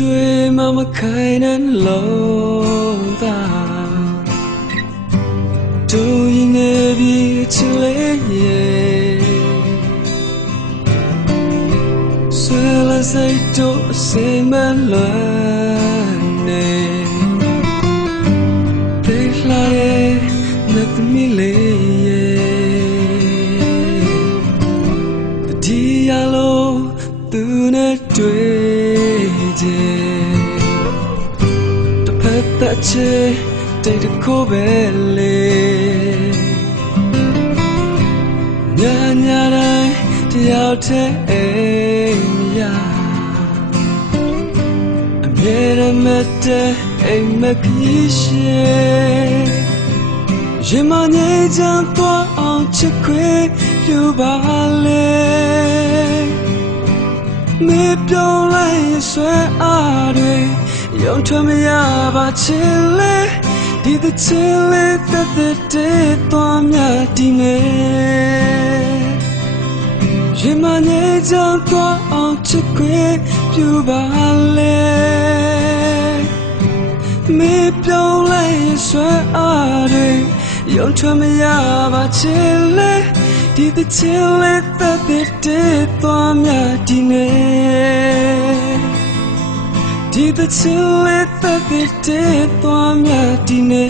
追妈妈开南龙大，都因那比起来耶，虽然在都塞满乱呢，得来那怎么来耶？ဒီရလို့ သူနဲ့တွေ့ကြတစ်ဖက်သက်ချေတိတ်တကိုပဲလေညာညာတိုင်းတယောက်တည်းအိမ်ရအမြဲတမ်းမတည်းအိမ်မကြီးရှိရင်မငြိမ်းချမ်းသွားအောင်ချစ်ခွေပြပါလေမေ ပြောင်းလိုက်ဆွဲအားတွေရုံထွက်မရပါချင်လေဒီ the chilly that the day သွားမြဒီနေရင်မနေကြတော့အောင်ချစ်ခွေပြပါလေမေပြောင်းလိုက်ဆွဲအားတွေရုံထွက်မရပါချင်လေ ဒီ the chilly that the day သွားမြဒီနေဒီသချင်လေးသက်တဲ့သွားမြတ်ဒီနေ